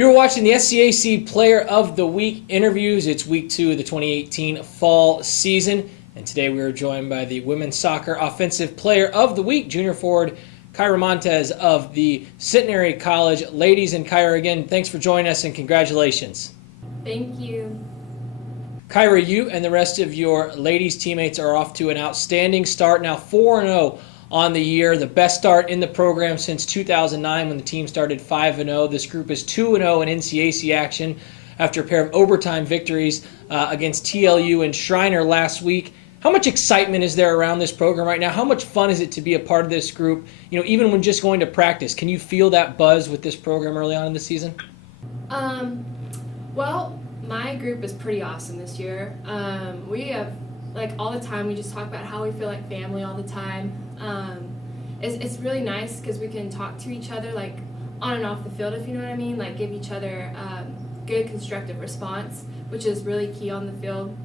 You're watching the SCAC Player of the Week interviews. It's week 2 of the 2018 fall season. And today we are joined by the Women's Soccer Offensive Player of the Week, junior forward Kyra Montes of the Centenary College Ladies. And Kyra, again, thanks for joining us and congratulations. Thank you. Kyra, you and the rest of your ladies teammates are off to an outstanding start. Now 4-0 on the year, the best start in the program since 2009 when the team started 5-0. This group is 2-0 in NCAC action after a pair of overtime victories against TLU and Schreiner last week. How much excitement is there around this program right now? How much fun is it to be a part of this group? You know, even when just going to practice, can you feel that buzz with this program early on in the season? Well, my group is pretty awesome this year. We have, like, all the time, we just talk about how we feel like family all the time. It's really nice because we can talk to each other, like, on and off the field, if you know what I mean, like give each other good constructive response, which is really key on the field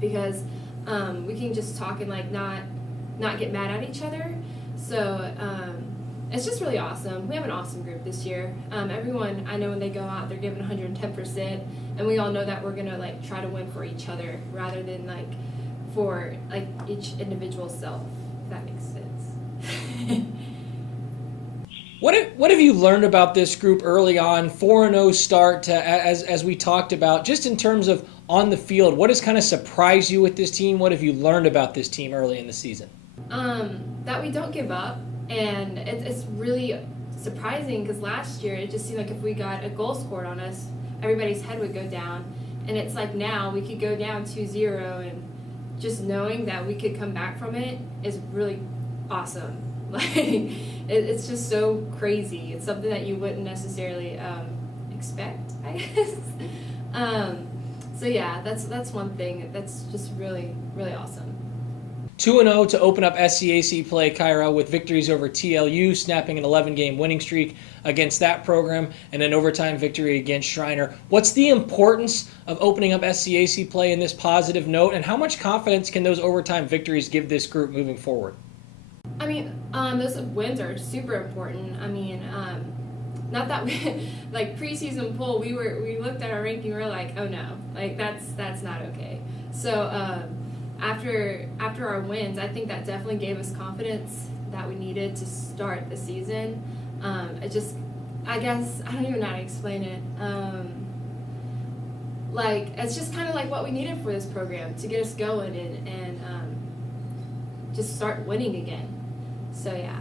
because we can just talk and like not get mad at each other. So it's just really awesome. We have an awesome group this year. Everyone, I know when they go out, they're giving 110%, and we all know that we're gonna like try to win for each other rather than like for like each individual self, if that makes sense. What have you learned about this group early on? 4-0 start, as we talked about, just in terms of on the field. What has kind of surprised you with this team? What have you learned about this team early in the season? That we don't give up, and it's really surprising because last year it just seemed like if we got a goal scored on us, everybody's head would go down, and it's like now we could go down 2-0, and just knowing that we could come back from it is really awesome. Like it's just so crazy. It's something that you wouldn't necessarily expect, I guess. So yeah, that's one thing that's just really, really awesome. 2-0 to open up SCAC play, Kyra, with victories over TLU, snapping an 11-game winning streak against that program, and an overtime victory against Schreiner. What's the importance of opening up SCAC play in this positive note, and how much confidence can those overtime victories give this group moving forward? I mean, those wins are super important. I mean, not that we, like preseason poll, we looked at our ranking, we were like, oh no, like that's not okay. So after our wins, I think that definitely gave us confidence that we needed to start the season. I guess, I don't even know how to explain it. Like, it's just kind of like what we needed for this program to get us going and just start winning again. So, yeah.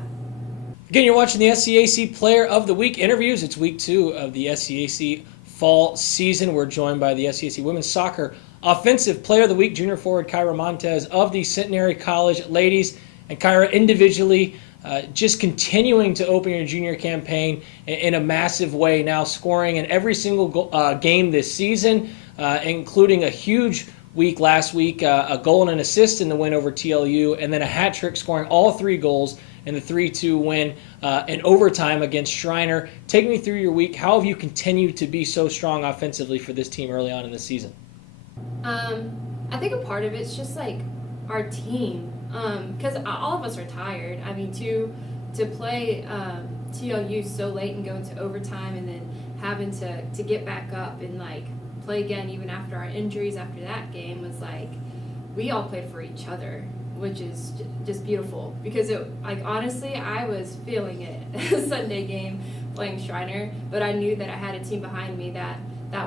Again, you're watching the SCAC Player of the Week interviews. It's week 2 of the SCAC fall season. We're joined by the SCAC Women's Soccer Offensive Player of the Week, junior forward Kyra Montes of the Centenary College Ladies. And Kyra, individually, just continuing to open your junior campaign in a massive way, now scoring in every single game this season, including a huge week last week, a goal and an assist in the win over TLU, and then a hat trick scoring all 3 goals in the 3-2 win in overtime against Schreiner. Take me through your week. How have you continued to be so strong offensively for this team early on in the season? I think a part of it's just like our team, because all of us are tired. I mean, to play TLU so late and go into overtime and then having to get back up and like play again even after our injuries after that game was like we all played for each other, which is just beautiful because it, like, honestly, I was feeling it Sunday game playing Schreiner, but I knew that I had a team behind me that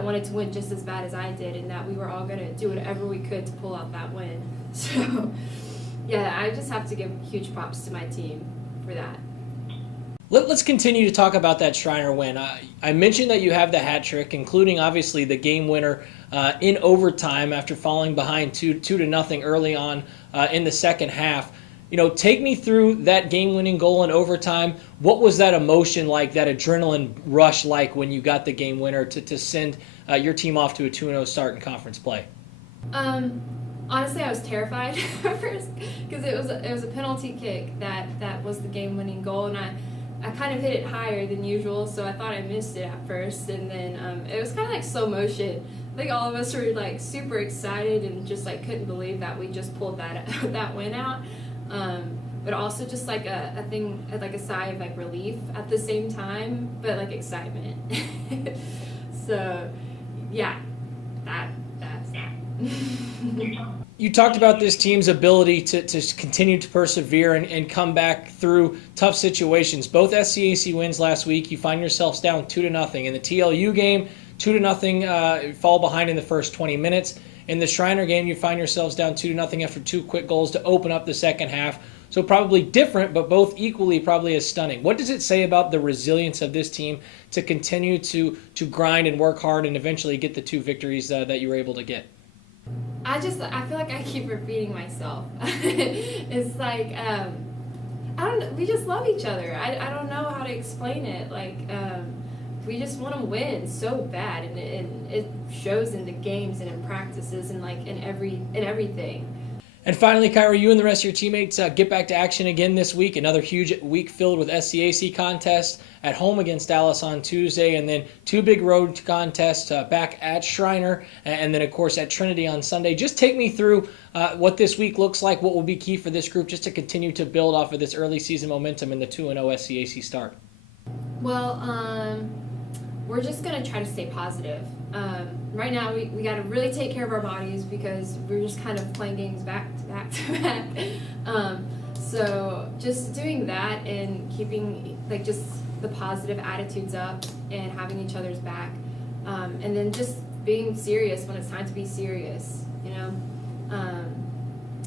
wanted to win just as bad as I did, and that we were all going to do whatever we could to pull out that win. So yeah, I just have to give huge props to my team for that. Let's continue to talk about that Schreiner win. I mentioned that you have the hat trick, including obviously the game winner in overtime after falling behind 2-0 early on in the second half. You know, take me through that game-winning goal in overtime. What was that emotion like, that adrenaline rush like when you got the game winner to send your team off to a 2-0 start in conference play? Honestly, I was terrified at first because it was a penalty kick that was the game-winning goal, and I kind of hit it higher than usual, so I thought I missed it at first, and then it was kind of like slow motion. I think all of us were like super excited and just like couldn't believe that we just pulled that win out. But also just like a thing, like a sigh of like relief at the same time, but like excitement. So, yeah, that's that. You talked about this team's ability to continue to persevere and come back through tough situations. Both SCAC wins last week. You find yourselves down 2-0 in the TLU game. 2-0, fall behind in the first 20 minutes. In the Schreiner game, you find yourselves down 2-0 after 2 quick goals to open up the second half. So probably different, but both equally probably as stunning. What does it say about the resilience of this team to continue to grind and work hard and eventually get the 2 victories that you were able to get? I feel like I keep repeating myself. It's like, I don't know, we just love each other. I don't know how to explain it. Like, we just want to win so bad, and it shows in the games and in practices and like in everything. And finally, Kyra, you and the rest of your teammates get back to action again this week. Another huge week filled with SCAC contests at home against Dallas on Tuesday, and then 2 big road contests back at Schreiner, and then, of course, at Trinity on Sunday. Just take me through what this week looks like, what will be key for this group just to continue to build off of this early season momentum in the 2-0 SCAC start. Well, we're just going to try to stay positive. Right now, we got to really take care of our bodies because we're just kind of playing games back to back to back. So just doing that and keeping like just the positive attitudes up and having each other's back, and then just being serious when it's time to be serious, you know.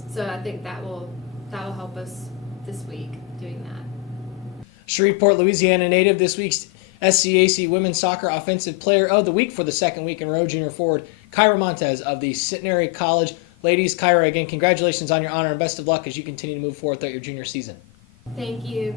So I think that will help us this week doing that. Shreveport, Louisiana native, this week's SCAC Women's Soccer Offensive Player of the Week for the second week in a row, junior forward Kyra Montes of the Centenary College. Ladies, Kyra, again, congratulations on your honor and best of luck as you continue to move forward throughout your junior season. Thank you.